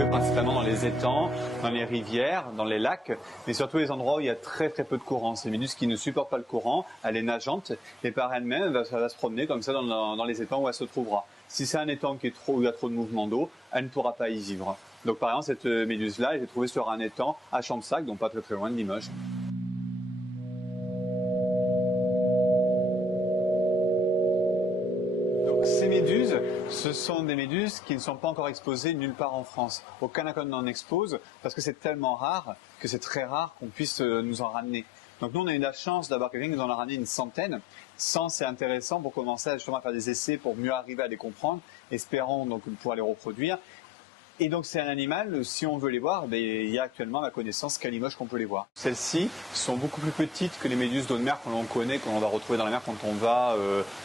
retrouver principalement dans les étangs, dans les rivières, dans les lacs, mais surtout les endroits où il y a très peu de courant. C'est une méduse qui ne supporte pas le courant, elle est nageante et par elle-même, elle va se promener comme ça dans les étangs où elle se trouvera. Si c'est un étang où il y a trop de mouvement d'eau, elle ne pourra pas y vivre. Donc par exemple, cette méduse-là, elle est trouvée sur un étang à Champsac, donc pas très loin de Limoges. Donc ces méduses, ce sont des méduses qui ne sont pas encore exposées nulle part en France. Aucun aquarium n'en expose parce que c'est tellement rare que c'est très rare qu'on puisse nous en ramener. Donc nous on a eu la chance d'avoir quelqu'un qui nous en a ramené une centaine. 100 c'est intéressant pour commencer justement à faire des essais pour mieux arriver à les comprendre, espérons donc pouvoir les reproduire. Et donc c'est un animal, si on veut les voir, il y a actuellement à ma connaissance qu'à Limoges qu'on peut les voir. Celles-ci sont beaucoup plus petites que les méduses d'eau de mer qu'on connaît, qu'on va retrouver dans la mer quand on va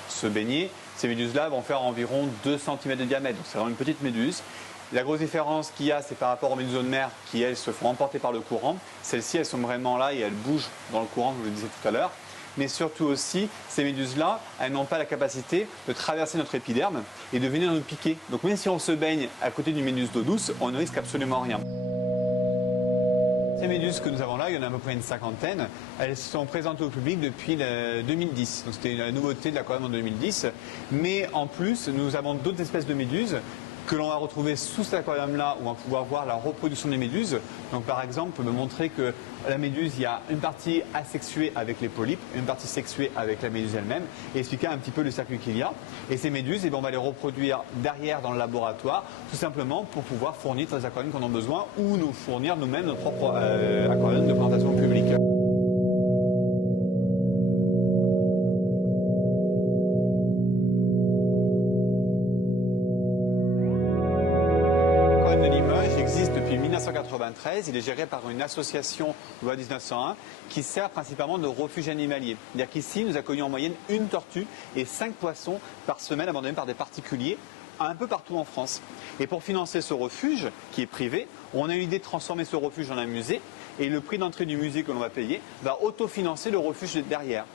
se baigner. Ces méduses-là vont faire environ 2 cm de diamètre, donc c'est vraiment une petite méduse. La grosse différence qu'il y a, c'est par rapport aux méduses d'eau de mer qui, elles, se font emporter par le courant. Celles-ci, elles sont vraiment là et elles bougent dans le courant, comme je le disais tout à l'heure. Mais surtout aussi, ces méduses-là, elles n'ont pas la capacité de traverser notre épiderme et de venir nous piquer. Donc même si on se baigne à côté d'une méduse d'eau douce, on ne risque absolument rien. Ces méduses que nous avons là, il y en a à peu près une cinquantaine, elles sont présentées au public depuis 2010. Donc c'était la nouveauté de l'aquarium en 2010. Mais en plus, nous avons d'autres espèces de méduses que l'on va retrouver sous cet aquarium-là, où on va pouvoir voir la reproduction des méduses. Donc par exemple, on peut me montrer que la méduse, il y a une partie asexuée avec les polypes, une partie sexuée avec la méduse elle-même, et expliquer un petit peu le circuit qu'il y a. Et ces méduses, on va les reproduire derrière dans le laboratoire, tout simplement pour pouvoir fournir les aquariums qu'on a besoin, ou nous fournir nous-mêmes notre propre aquarium de présentation publique. De Limoges existe depuis 1993. Il est géré par une association loi 1901 qui sert principalement de refuge animalier. C'est-à-dire qu'ici, nous accueillons en moyenne une tortue et 5 poissons par semaine abandonnés par des particuliers un peu partout en France. Et pour financer ce refuge, qui est privé, on a eu l'idée de transformer ce refuge en un musée et le prix d'entrée du musée que l'on va payer va autofinancer le refuge derrière.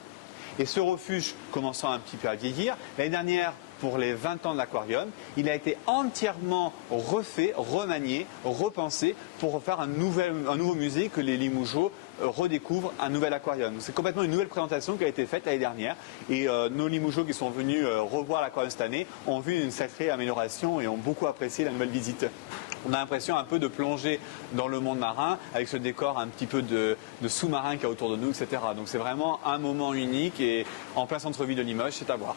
Et ce refuge, commençant un petit peu à vieillir, l'année dernière, pour les 20 ans de l'aquarium, il a été entièrement refait, remanié, repensé pour faire un nouveau musée que les Limougeaux redécouvrent un nouvel aquarium. C'est complètement une nouvelle présentation qui a été faite l'année dernière et nos Limougeaux qui sont venus revoir l'aquarium cette année ont vu une sacrée amélioration et ont beaucoup apprécié la nouvelle visite. On a l'impression un peu de plonger dans le monde marin avec ce décor un petit peu de sous-marin qu'il y a autour de nous, etc. Donc c'est vraiment un moment unique et en plein centre-ville de Limoges, c'est à voir.